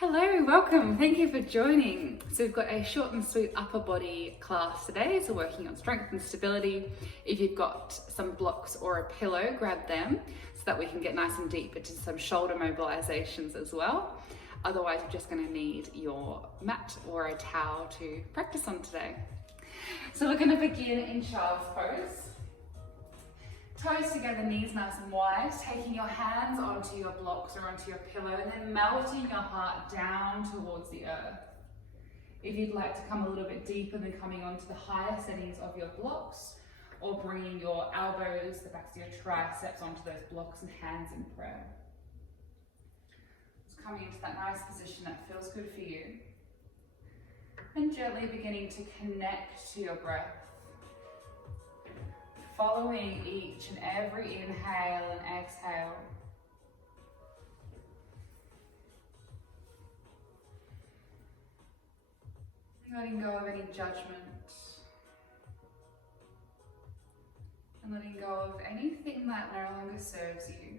Hello, welcome. Thank you for joining. So we've got a short and sweet upper body class today. So working on strength and stability. If you've got some blocks or a pillow, grab them so that we can get nice and deep into some shoulder mobilizations as well. Otherwise, you're just going to need your mat or a towel to practice on today. So we're going to begin in child's pose. Toes together, knees nice and wide, taking your hands onto your blocks or onto your pillow and then melting your heart down towards the earth. If you'd like to come a little bit deeper, then coming onto the higher settings of your blocks or bringing your elbows, the backs of your triceps onto those blocks and hands in prayer. Just coming into that nice position that feels good for you. And gently beginning to connect to your breath. Following each and every inhale and exhale. Letting go of any judgment. And letting go of anything that no longer serves you.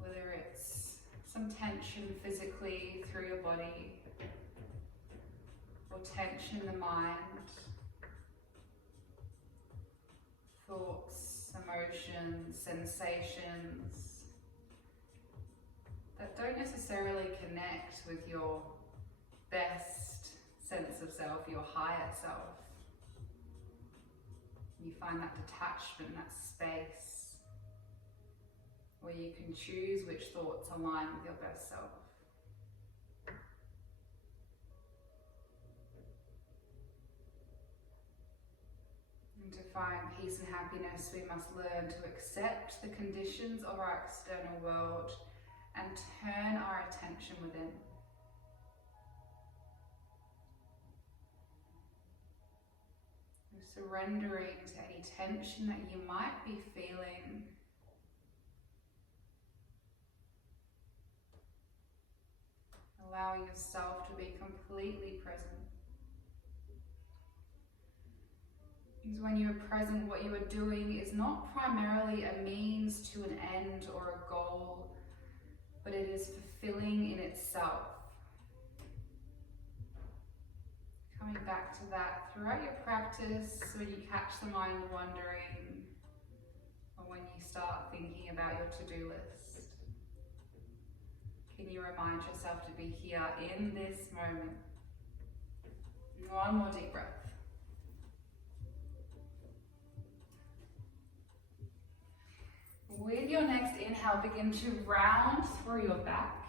Whether it's some tension physically through your body, or tension in the mind. Thoughts, emotions, sensations that don't necessarily connect with your best sense of self, your higher self. You find that detachment, that space where you can choose which thoughts align with your best self. To find peace and happiness, we must learn to accept the conditions of our external world and turn our attention within. We're surrendering to any tension that you might be feeling. Allowing yourself to be completely present. Because when you're present, what you are doing is not primarily a means to an end or a goal, but it is fulfilling in itself. Coming back to that throughout your practice, when you catch the mind wandering, or when you start thinking about your to-do list, can you remind yourself to be here in this moment? One more deep breath. With your next inhale, begin to round through your back,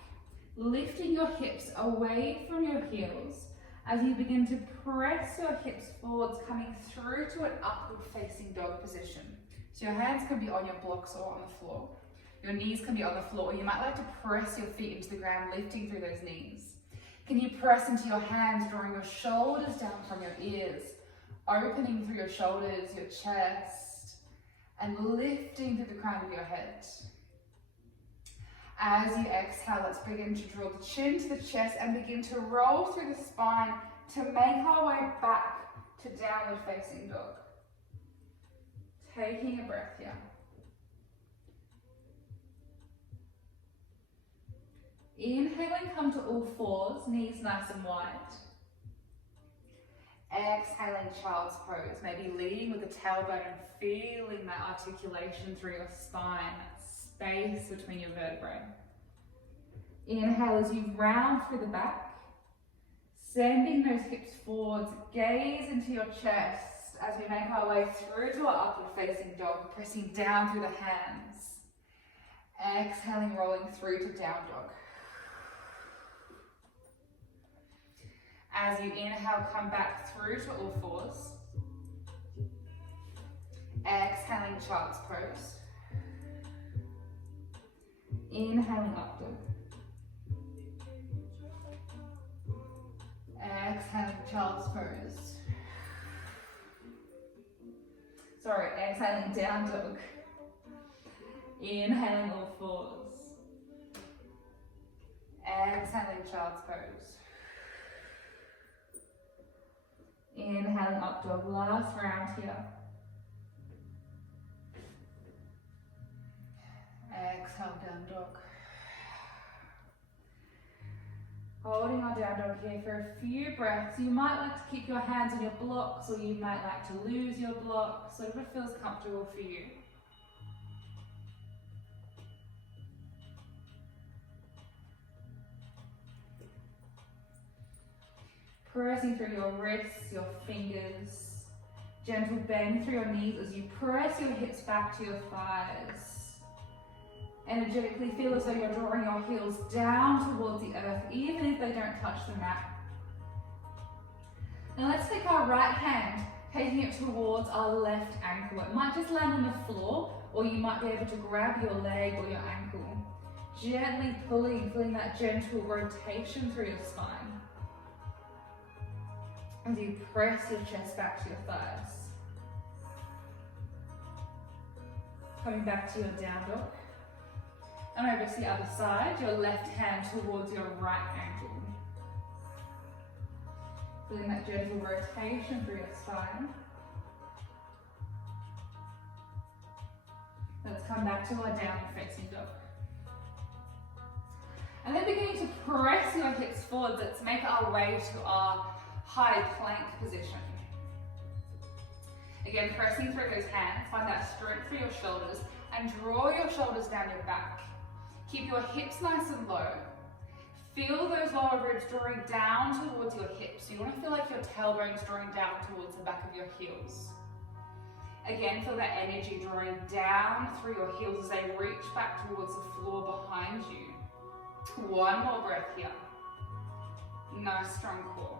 lifting your hips away from your heels as you begin to press your hips forwards, coming through to an upward facing dog position. So your hands can be on your blocks or on the floor. Your knees can be on the floor, or you might like to press your feet into the ground, lifting through those knees. Can you press into your hands, drawing your shoulders down from your ears, opening through your shoulders, your chest, and lifting through the crown of your head. As you exhale, let's begin to draw the chin to the chest and begin to roll through the spine to make our way back to downward facing dog. Taking a breath here. Inhaling, come to all fours, knees nice and wide. Exhaling, child's pose, maybe leading with the tailbone and feeling that articulation through your spine, that space between your vertebrae. Inhale as you round through the back, sending those hips forwards, gaze into your chest as we make our way through to our upward facing dog, pressing down through the hands. Exhaling, rolling through to down dog. As you inhale, come back through to all fours. Exhaling, child's pose. Inhaling, up dog. Exhaling, child's pose. Exhaling, down dog. Inhaling, all fours. Exhaling, child's pose. Inhaling, up dog, last round here. Exhale, down dog. Holding our down dog here for a few breaths. You might like to keep your hands on your blocks, or you might like to lose your blocks, whatever feels comfortable for you. Pressing through your wrists, your fingers. Gentle bend through your knees as you press your hips back to your thighs. Energetically feel as though you're drawing your heels down towards the earth, even if they don't touch the mat. Now let's take our right hand, taking it towards our left ankle. It might just land on the floor, or you might be able to grab your leg or your ankle. Gently pulling, feeling that gentle rotation through your spine. As you press your chest back to your thighs. Coming back to your down dog. And over to the other side, your left hand towards your right ankle. Feeling that gentle rotation through your spine. Let's come back to our downward facing dog. And then beginning to press your hips forwards, let's make our way to our high plank position. Again, pressing through those hands, find that strength through your shoulders and draw your shoulders down your back. Keep your hips nice and low. Feel those lower ribs drawing down towards your hips. You want to feel like your tailbone's drawing down towards the back of your heels. Again, feel that energy drawing down through your heels as they reach back towards the floor behind you. One more breath here. Nice strong core.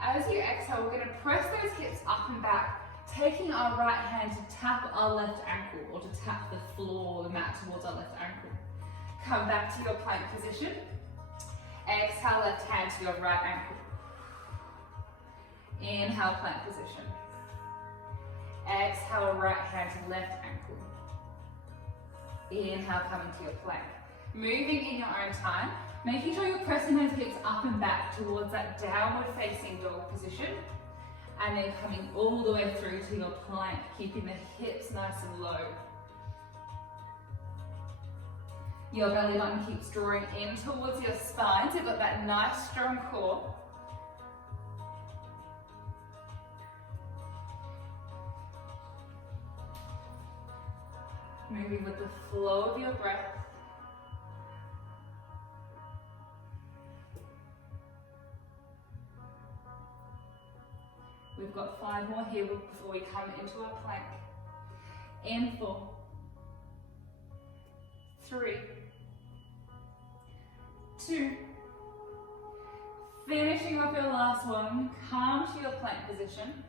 As you exhale, we're going to press those hips up and back, taking our right hand to tap our left ankle, or to tap the floor or the mat towards our left ankle. Come back to your plank position. Exhale, left hand to your right ankle. Inhale, plank position. Exhale, right hand to left ankle. Inhale, coming to your plank. Moving in your own time, making sure you're pressing those hips up and back towards that downward facing dog position. And then coming all the way through to your plank, keeping the hips nice and low. Your belly button keeps drawing in towards your spine, so you've got that nice strong core. Moving with the flow of your breath. We've got 5 more here before we come into our plank. In 4, 3, 2. Finishing off your last one, come to your plank position.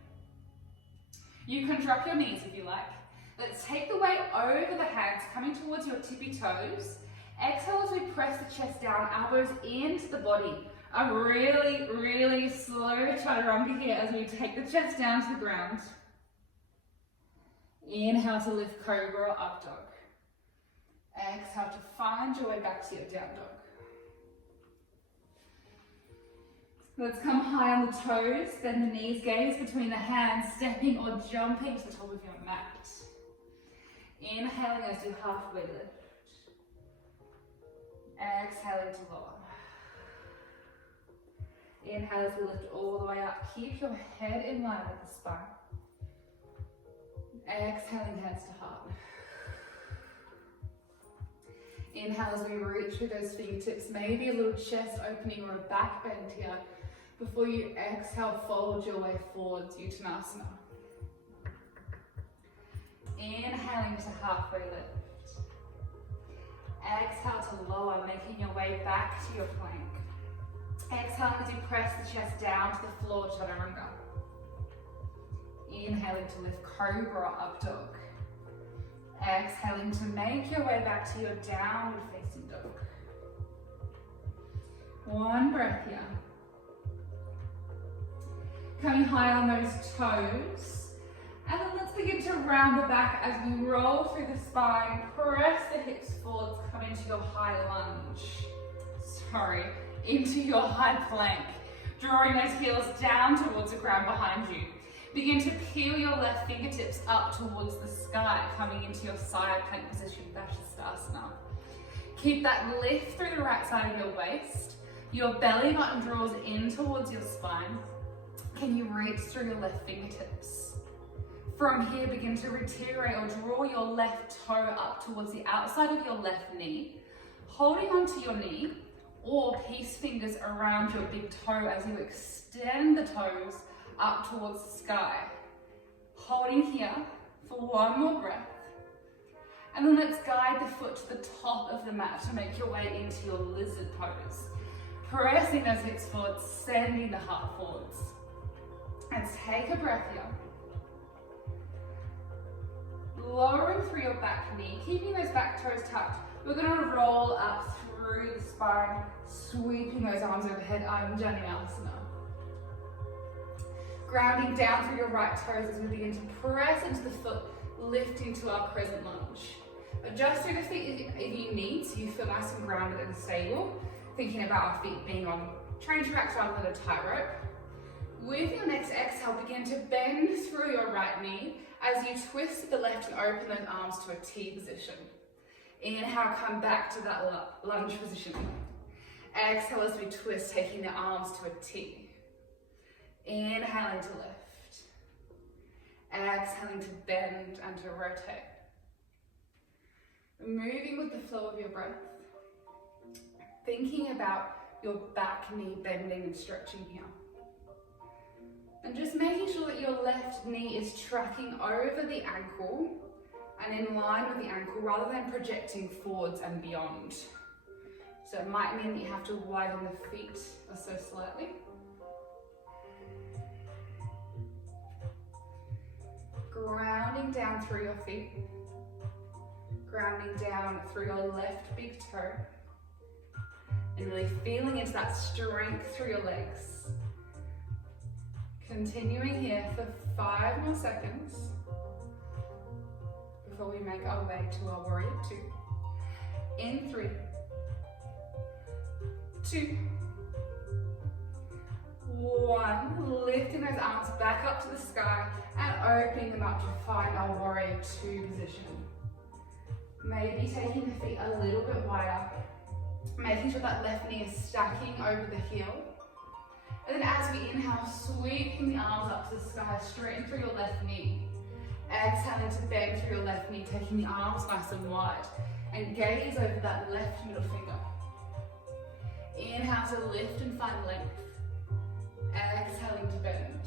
You can drop your knees if you like. Let's take the weight over the hands, coming towards your tippy toes. Exhale as we press the chest down, elbows into the body. A really, really slow chaturanga here as we take the chest down to the ground. Inhale to lift cobra or up dog. Exhale to find your way back to your down dog. Let's come high on the toes, bend the knees, gaze between the hands, stepping or jumping to the top of your mat. Inhaling as you halfway lift. Exhaling to lower. Inhale as we lift all the way up. Keep your head in line with the spine. Exhaling, hands to heart. Inhale as we reach through those fingertips. Maybe a little chest opening or a back bend here. Before you exhale, fold your way forwards, Uttanasana. Inhaling to halfway lift. Exhale to lower, making your way back to your plank. Exhaling as you press the chest down to the floor, chaturanga. Inhaling to lift cobra, up dog. Exhaling to make your way back to your downward facing dog. One breath here. Coming high on those toes. And then let's begin to round the back as we roll through the spine. Press the hips forwards, come into your high lunge. Into your high plank. Drawing those heels down towards the ground behind you. Begin to peel your left fingertips up towards the sky, coming into your side plank position, Vinyasa. Keep that lift through the right side of your waist. Your belly button draws in towards your spine. Can you reach through your left fingertips? From here, begin to retirate or draw your left toe up towards the outside of your left knee, holding onto your knee, or peace fingers around your big toe as you extend the toes up towards the sky. Holding here for one more breath. And then let's guide the foot to the top of the mat to make your way into your lizard pose. Pressing those hips forward, sending the heart forwards. Let's take a breath here. Lowering through your back knee, keeping those back toes tucked. We're going to roll up through the spine, sweeping those arms overhead, Vinyasa. Grounding down through your right toes as we begin to press into the foot, lifting to our crescent lunge. Adjust through the feet if you need, so you feel nice and grounded and stable. Thinking about our feet being on train tracks rather than a tightrope. With your next exhale, begin to bend through your right knee as you twist to the left and open those arms to a T position. Inhale, come back to that lunge position. Exhale as we twist, taking the arms to a T. Inhaling to lift. Exhaling to bend and to rotate. Moving with the flow of your breath. Thinking about your back knee bending and stretching here. And just making sure that your left knee is tracking over the ankle and in line with the ankle rather than projecting forwards and beyond. So it might mean that you have to widen the feet or so slightly. Grounding down through your feet. Grounding down through your left big toe. And really feeling into that strength through your legs. Continuing here for 5 more seconds before we make our way to our warrior two. In 3, 2, 1. Lifting those arms back up to the sky and opening them up to find our warrior two position. Maybe taking the feet a little bit wider, making sure that left knee is stacking over the heel. And then as we inhale, sweeping the arms up to the sky, straighten through your left knee. Exhaling to bend through your left knee, taking the arms nice and wide. And gaze over that left middle finger. Inhale to lift and find length. Exhaling to bend.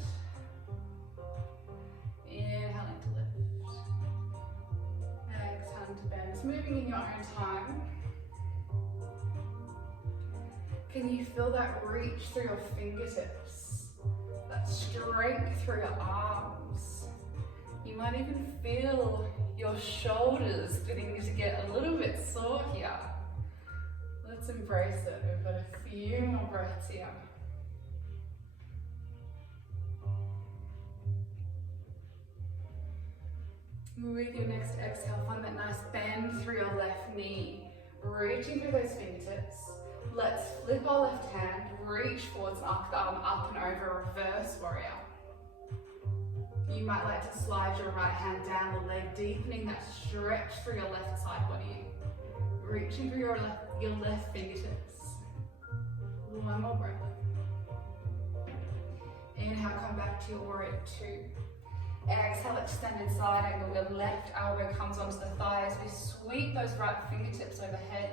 Inhaling to lift. Exhaling to bend. It's moving in your own time. Can you feel that reach through your fingertips? That strength through your arms? You might even feel your shoulders beginning to get a little bit sore here. Let's embrace it. We've got a few more breaths here. With your next exhale, find that nice bend through your left knee. Reaching through those fingertips. Let's flip our left hand, reach forwards and arc the arm up and over, reverse warrior. You might like to slide your right hand down the leg, deepening that stretch through your left side body. Reaching through your left fingertips. One more breath. Inhale, come back to your warrior two. Exhale, extended side angle. Your left elbow comes onto the thigh as we sweep those right fingertips overhead.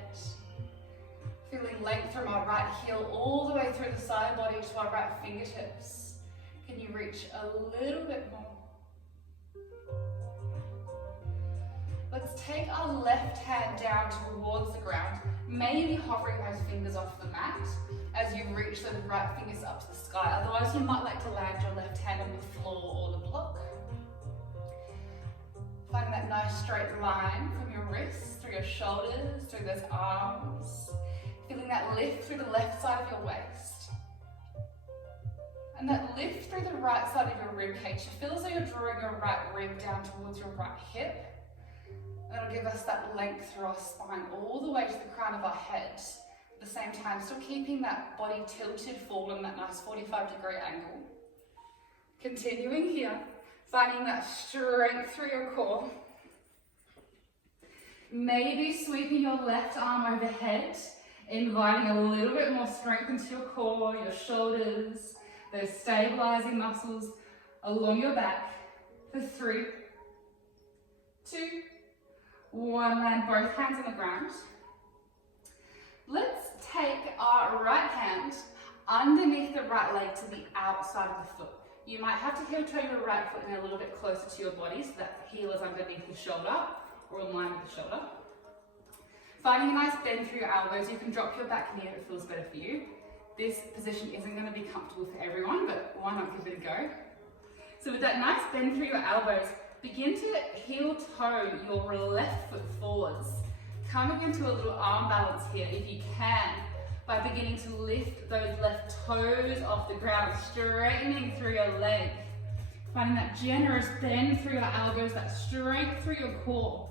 Feeling length from our right heel all the way through the side body to our right fingertips. Can you reach a little bit more? Let's take our left hand down towards the ground, maybe hovering those fingers off the mat as you reach those right fingers up to the sky. Otherwise, you might like to land your left hand on the floor or the block. Find that nice straight line from your wrists, through your shoulders, through those arms. Feeling that lift through the left side of your waist. And that lift through the right side of your rib cage. You feel as though you're drawing your right rib down towards your right hip. That'll give us that length through our spine all the way to the crown of our head. At the same time, still keeping that body tilted forward in that nice 45-degree angle. Continuing here, finding that strength through your core. Maybe sweeping your left arm overhead, Inviting a little bit more strength into your core, your shoulders, those stabilizing muscles along your back. For 3, 2, 1, land both hands on the ground. Let's take our right hand underneath the right leg to the outside of the foot. You might have to heel toe your right foot in a little bit closer to your body so that the heel is underneath the shoulder or in line with the shoulder. Finding a nice bend through your elbows, you can drop your back knee if it feels better for you. This position isn't going to be comfortable for everyone, but why not give it a go? So with that nice bend through your elbows, begin to heel toe your left foot forwards. Coming into a little arm balance here if you can, by beginning to lift those left toes off the ground, straightening through your leg. Finding that generous bend through your elbows, that strength through your core.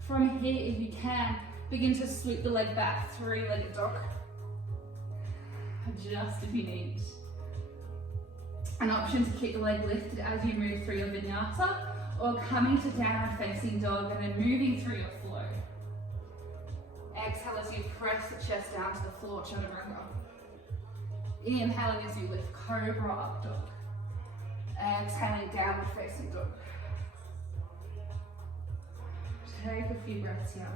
From here, if you can, begin to sweep the leg back, 3-legged dog. Adjust if you need. An option to keep the leg lifted as you move through your vinyasa, or coming to downward facing dog and then moving through your flow. Exhale as you press the chest down to the floor, chaturanga. Inhaling as you lift, cobra up dog. Exhaling, downward facing dog. Take a few breaths here.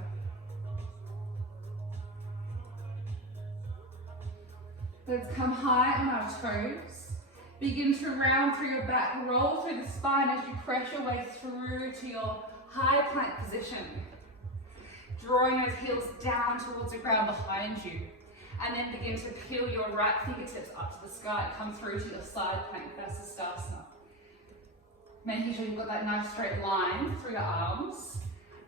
Let's come high on our toes. Begin to round through your back, roll through the spine as you press your way through to your high plank position. Drawing those heels down towards the ground behind you. And then begin to peel your right fingertips up to the sky. Come through to your side plank, Vinyasa. Making sure you've got that nice straight line through your arms.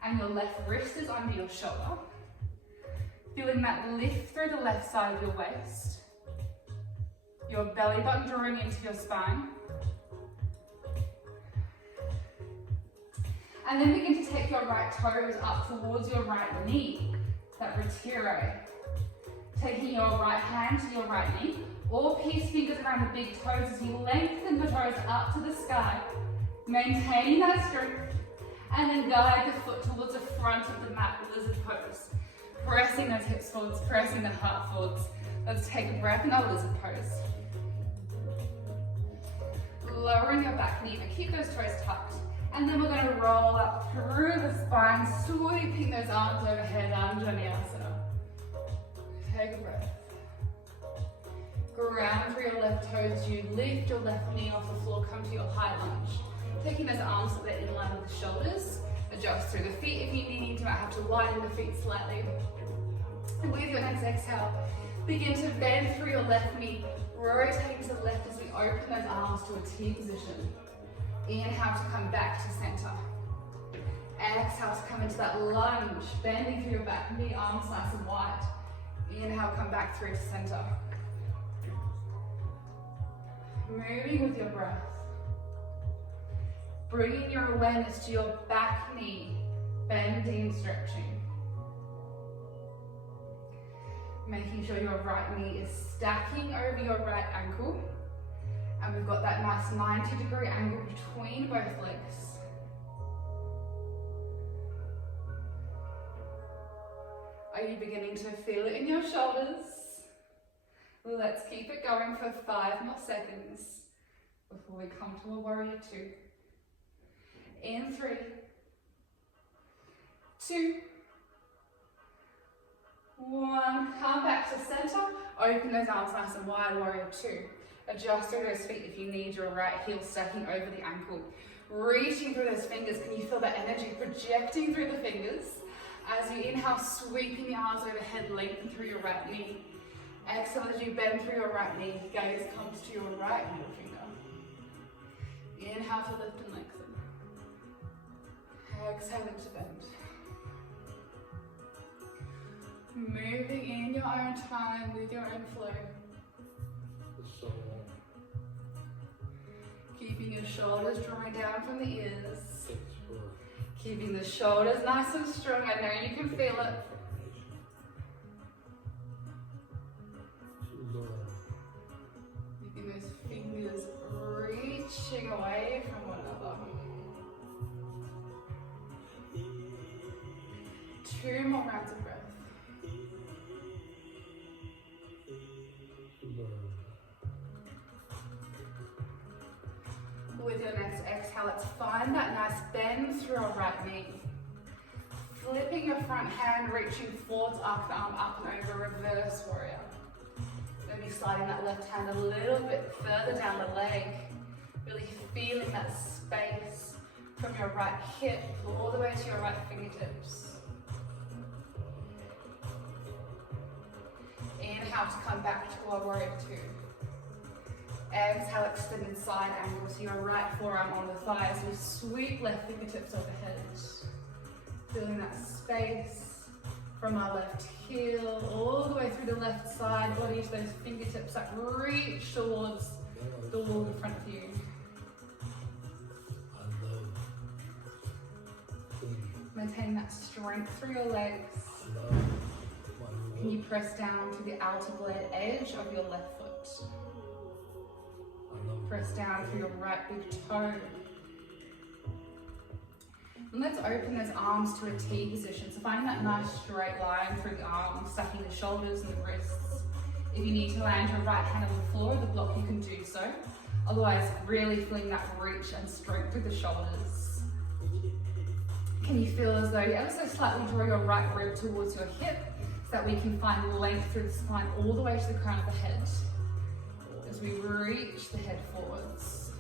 And your left wrist is under your shoulder. Feeling that lift through the left side of your waist. Your belly button drawing into your spine. And then begin to take your right toes up towards your right knee, that retire. Taking your right hand to your right knee, or peace fingers around the big toes as you lengthen the toes up to the sky. Maintaining that strength, and then guide the foot towards the front of the mat, lizard pose. Pressing those hips forwards, pressing the heart forwards. Let's take a breath in our lizard pose. Lowering your back knee, but keep those toes tucked. And then we're going to roll up through the spine, sweeping those arms overhead, Vinyasa. Take a breath. Ground through your left toes as you lift your left knee off the floor, come to your high lunge. Taking those arms so they're in line with the shoulders. Adjust through the feet if you need. You might have to widen the feet slightly. And with your next exhale, begin to bend through your left knee, rotating to the left as we open those arms to a T position. Inhale to come back to center. Exhale to come into that lunge, bending through your back knee, arms nice and wide. Inhale, come back through to center. Moving with your breath. Bringing your awareness to your back knee, bending, stretching. Making sure your right knee is stacking over your right ankle. And we've got that nice 90-degree angle between both legs. Are you beginning to feel it in your shoulders? Let's keep it going for 5 more seconds before we come to a warrior 2. In 3, 2, 1. Come back to center. Open those arms nice and wide, warrior 2. Adjust through those feet if you need, your right heel stacking over the ankle. Reaching through those fingers, can you feel that energy projecting through the fingers? As you inhale, sweeping the arms overhead, lengthen through your right knee. Exhale as you bend through your right knee, gaze comes to your right middle finger. Inhale to lift and lengthen. Exhaling to bend. Moving in your own time with your own flow. Keeping your shoulders drawing down from the ears. Keeping the shoulders nice and strong. I know you can feel it. Keeping those fingers reaching away from one another. 2 more rounds of breath. find that nice bend through our right knee. Flipping your front hand, reaching forwards, arc the arm up and over, reverse warrior. Maybe sliding that left hand a little bit further down the leg. Really feeling that space from your right hip all the way to your right fingertips. Inhale to come back to our warrior two. Exhale, extended side angle to your right forearm on the thigh as we sweep left fingertips overhead. Feeling that space from our left heel all the way through the left side body to those fingertips that reach towards the wall in front of you. Maintaining that strength through your legs. Can you press down to the outer blade edge of your left foot? Press down through your right big toe. And let's open those arms to a T position. So finding that nice straight line through the arms, stacking the shoulders and the wrists. If you need to land your right hand on the floor of the block, you can do so. Otherwise, really feeling that reach and strength through the shoulders. Can you feel as though you ever so slightly draw your right rib towards your hip so that we can find length through the spine all the way to the crown of the head as we reach the head forwards.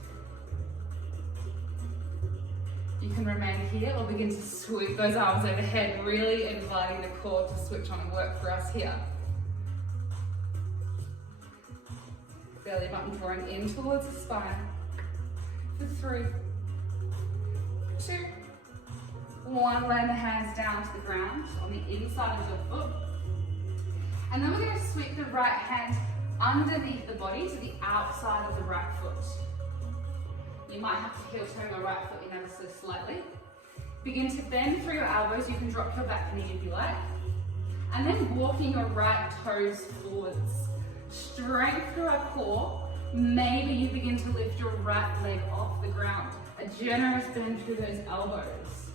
You can remain here or begin to sweep those arms overhead, really inviting the core to switch on and work for us here. Belly button drawing in towards the spine. For 3, 2, 1. Land the hands down to the ground on the inside of your foot. And then we're going to sweep the right hand underneath the body to the outside of the right foot. You might have to heel turn your right foot in ever so slightly. Begin to bend through your elbows. You can drop your back knee if you like. And then walking your right toes forwards. Strength through our core. Maybe you begin to lift your right leg off the ground. A generous bend through those elbows.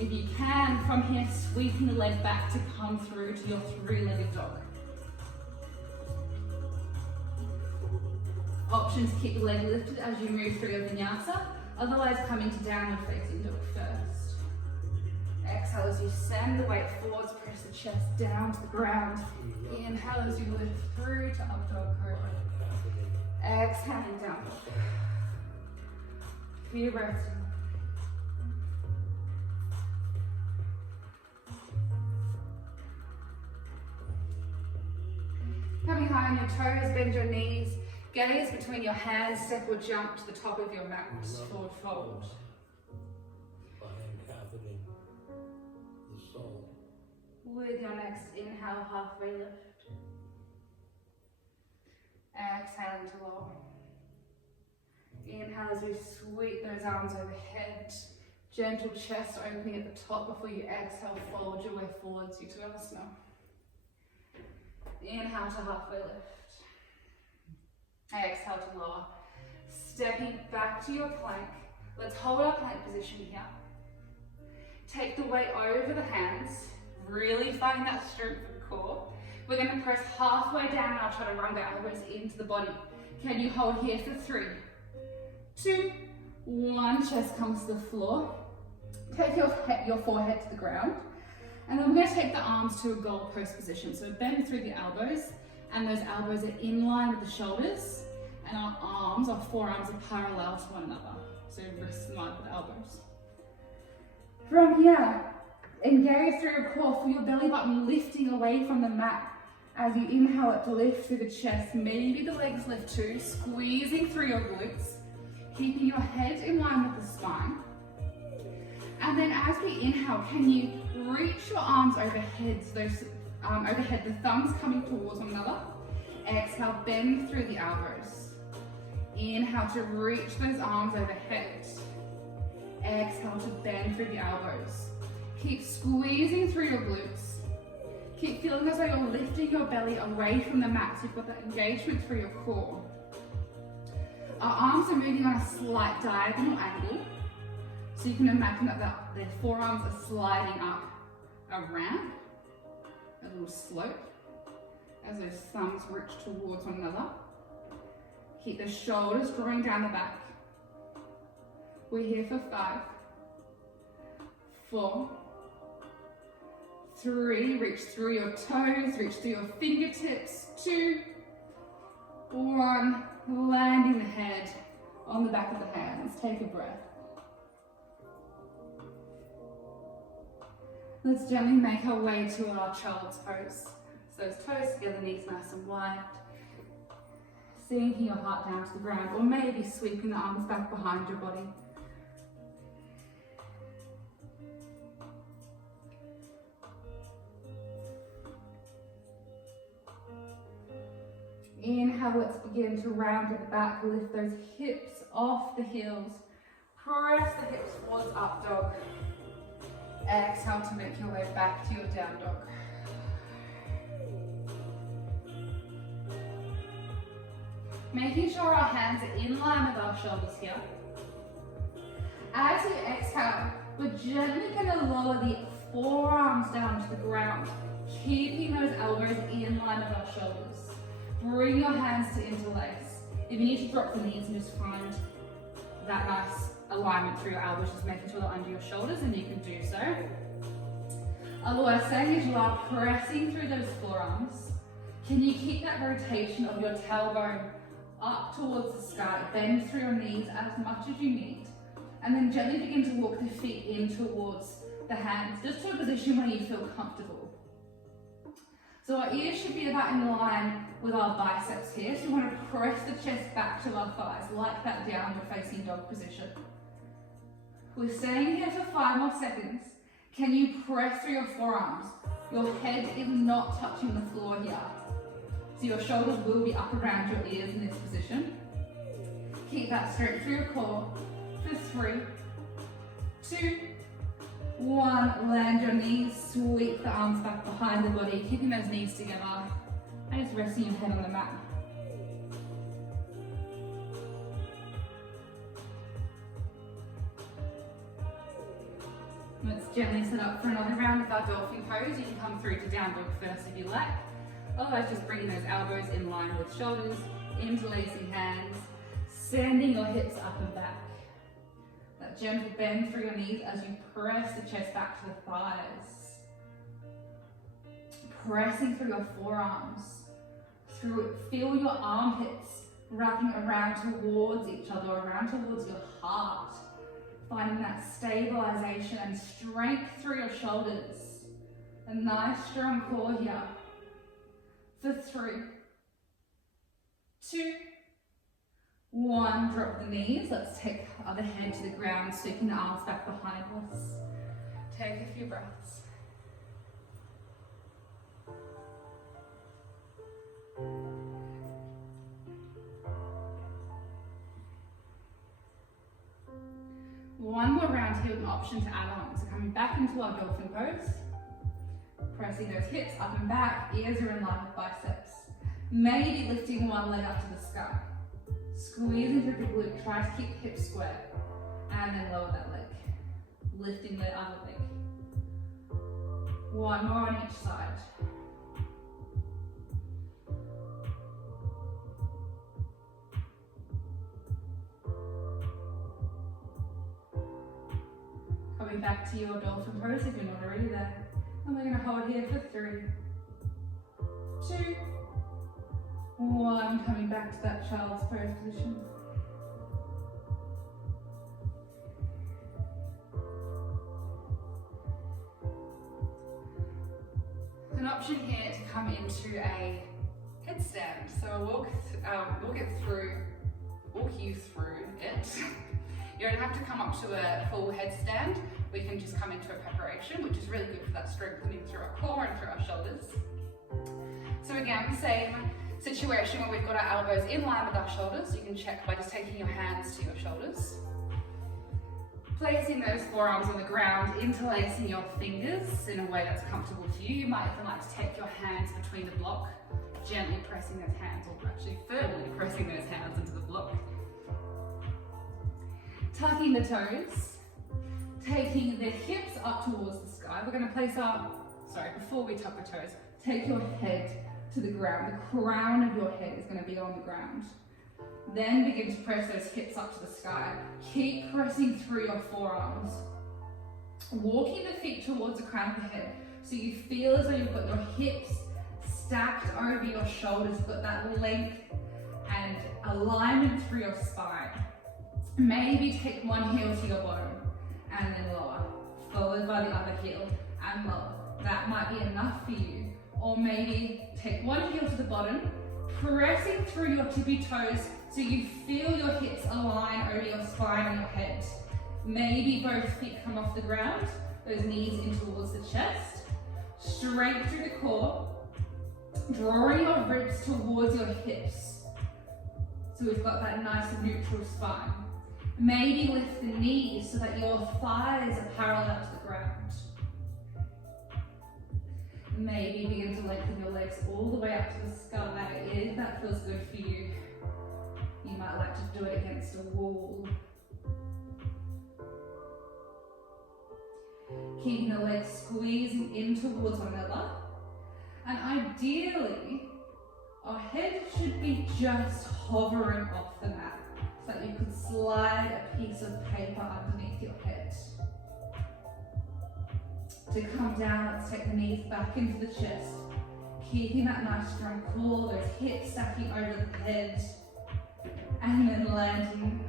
If you can, from here, sweeping the leg back to come through to your three-legged dog. Options to keep the leg lifted as you move through your vinyasa, otherwise coming to downward facing dog first. Exhale as you send the weight forwards, press the chest down to the ground. Inhale as you lift through to up dog cobra. Exhaling down. Few breaths in. Coming high on your toes, bend your knees. Gaze between your hands, step or jump to the top of your mat, forward fold. I am confident, the soul. With your next inhale, halfway lift. Exhaling to lower. Inhale as we sweep those arms overhead. Gentle chest opening at the top before you exhale, fold your way forwards, Vinyasa. Inhale to halfway lift. Exhale to lower. Stepping back to your plank. Let's hold our plank position here. Take the weight over the hands. Really find that strength of the core. We're going to press halfway down and I'll try to run the elbows into the body. Can you hold here for 3, 2, 1. Chest comes to the floor. Take your forehead to the ground. And then we're going to take the arms to a goal post position. So bend through the elbows. And those elbows are in line with the shoulders, and our arms, our forearms are parallel to one another. So wrists in line with the elbows. From here, engage through your core, feel your belly button lifting away from the mat. As you inhale it to lift through the chest, maybe the legs lift too, squeezing through your glutes, keeping your head in line with the spine. And then as we inhale, can you reach your arms overhead, so those overhead, the thumbs coming towards one another. Exhale, bend through the elbows. Inhale to reach those arms overhead. Exhale to bend through the elbows. Keep squeezing through your glutes. Keep feeling as though you're lifting your belly away from the mat, so you've got that engagement through your core. Our arms are moving on a slight diagonal angle. So you can imagine that their forearms are sliding up a ramp. A little slope as those thumbs reach towards one another. Keep the shoulders drawing down the back. We're here for 5, 4, 3, reach through your toes, reach through your fingertips, 2, 1, landing the head on the back of the hands. Take a breath. Let's gently make our way to our child's pose. So those toes together, knees nice and wide. Sinking your heart down to the ground, or maybe sweeping the arms back behind your body. Inhale, let's begin to round at the back, lift those hips off the heels. Press the hips towards up dog. Exhale to make your way back to your down dog. Making sure our hands are in line with our shoulders here. As you exhale, we're gently going to lower the forearms down to the ground, keeping those elbows in line with our shoulders. Bring your hands to interlace. If you need to drop the knees and just find that nice alignment through your elbows, just making sure they're under your shoulders, and you can do so. Otherwise, saying as you are pressing through those forearms, can you keep that rotation of your tailbone up towards the sky, bend through your knees as much as you need, and then gently begin to walk the feet in towards the hands, just to a position where you feel comfortable. So our ears should be about in line with our biceps here, so we want to press the chest back to our thighs, like that downward facing dog position. We're staying here for 5 more seconds. Can you press through your forearms? Your head is not touching the floor here. So your shoulders will be up around your ears in this position. Keep that strength through your core for 3, 2, 1. Land your knees, sweep the arms back behind the body, keeping those knees together, and just resting your head on the mat. Let's gently set up for another round of our dolphin pose. You can come through to down dog first if you like. Otherwise, just bringing those elbows in line with shoulders, interlacing hands, sending your hips up and back. That gentle bend through your knees as you press the chest back to the thighs. Pressing through your forearms. Feel your armpits wrapping around towards each other, around towards your heart. Finding that stabilization and strength through your shoulders. A nice strong core here. For 3, 2, 1. Drop the knees. Let's take the other hand to the ground, sweeping the arms back behind us. Take a few breaths. One more round here with an option to add on. So coming back into our dolphin pose. Pressing those hips up and back, ears are in line with biceps. Maybe lifting one leg up to the sky. Squeeze into the glute, try to keep hips square. And then lower that leg. Lifting the other leg. One more on each side. Coming back to your dolphin pose if you're not already there. And we're going to hold here for 3, 2, 1. Coming back to that child's pose position. An option here to come into a headstand. So I'll walk you through it. You don't have to come up to a full headstand. We can just come into a preparation, which is really good for that strengthening through our core and through our shoulders. So again, same situation where we've got our elbows in line with our shoulders. You can check by just taking your hands to your shoulders. Placing those forearms on the ground, interlacing your fingers in a way that's comfortable to you. You might even like to take your hands between the block, gently pressing those hands, or actually firmly pressing those hands into the block. Tucking the toes, taking the hips up towards the sky. We're going to place before we tuck the toes, take your head to the ground. The crown of your head is going to be on the ground. Then begin to press those hips up to the sky. Keep pressing through your forearms. Walking the feet towards the crown of the head so you feel as though you've got your hips stacked over your shoulders, you've got that length and alignment through your spine. Maybe take one heel to your bottom and then lower, followed by the other heel and lower. That might be enough for you. Or maybe take one heel to the bottom, pressing through your tippy toes so you feel your hips align over your spine and your head. Maybe both feet come off the ground, those knees in towards the chest. Strength through the core, drawing your ribs towards your hips. So we've got that nice neutral spine. Maybe lift the knees so that your thighs are parallel to the ground. Maybe begin to lengthen your legs all the way up to the sky if that feels good for you. You might like to do it against a wall. Keeping the legs squeezing in towards one another. And ideally, our head should be just hovering off the mat so that you could slide a piece of paper underneath your head. To come down, let's take the knees back into the chest, keeping that nice strong core, those hips stacking over the head, and then landing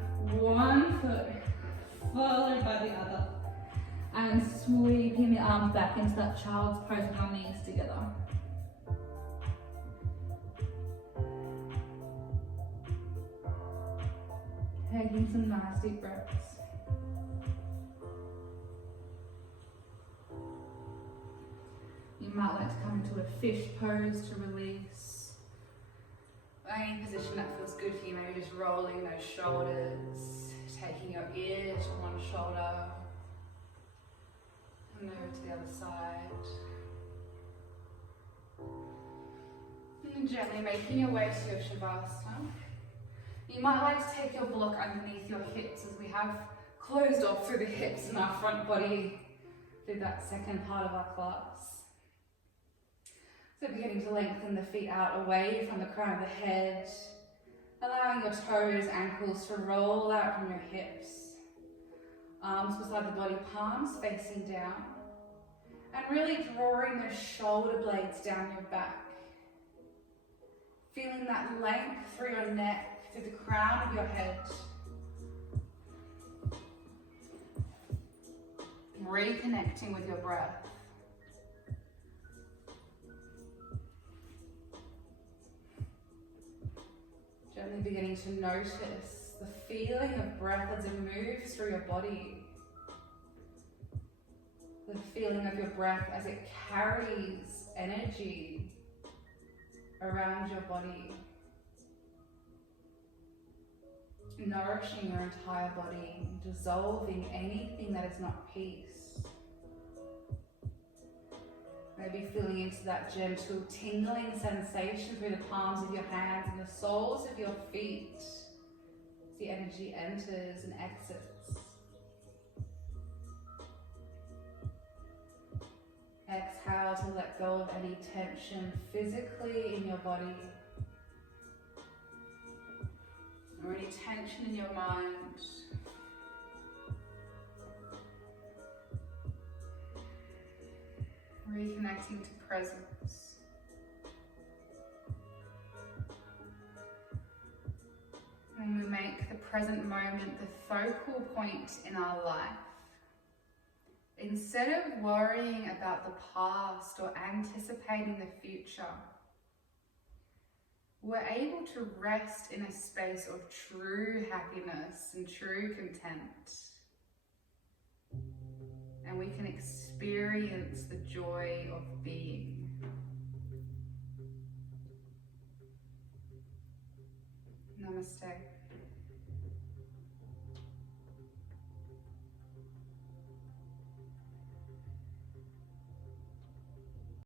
one foot followed by the other, and sweeping the arms back into that child's pose with our knees together. Taking some nice deep breaths. You might like to come into a fish pose to release. Any position that feels good for you, maybe just rolling those shoulders, taking your ear to one shoulder, and over to the other side. And gently making your way to your Shavasana. You might like to take your block underneath your hips as we have closed off through the hips in our front body through that second part of our class. So beginning to lengthen the feet out away from the crown of the head, allowing your toes, ankles to roll out from your hips. Arms beside the body, palms facing down, and really drawing those shoulder blades down your back. Feeling that length through your neck, through the crown of your head. Reconnecting with your breath. Gently beginning to notice the feeling of breath as it moves through your body. The feeling of your breath as it carries energy around your body. Nourishing your entire body, dissolving anything that is not peace. Maybe feeling into that gentle tingling sensation through the palms of your hands and the soles of your feet as the energy enters and exits. Exhale to let go of any tension physically in your body or any tension in your mind. Reconnecting to presence. When we make the present moment the focal point in our life, instead of worrying about the past or anticipating the future, we're able to rest in a space of true happiness and true content. And we can experience the joy of being. Namaste.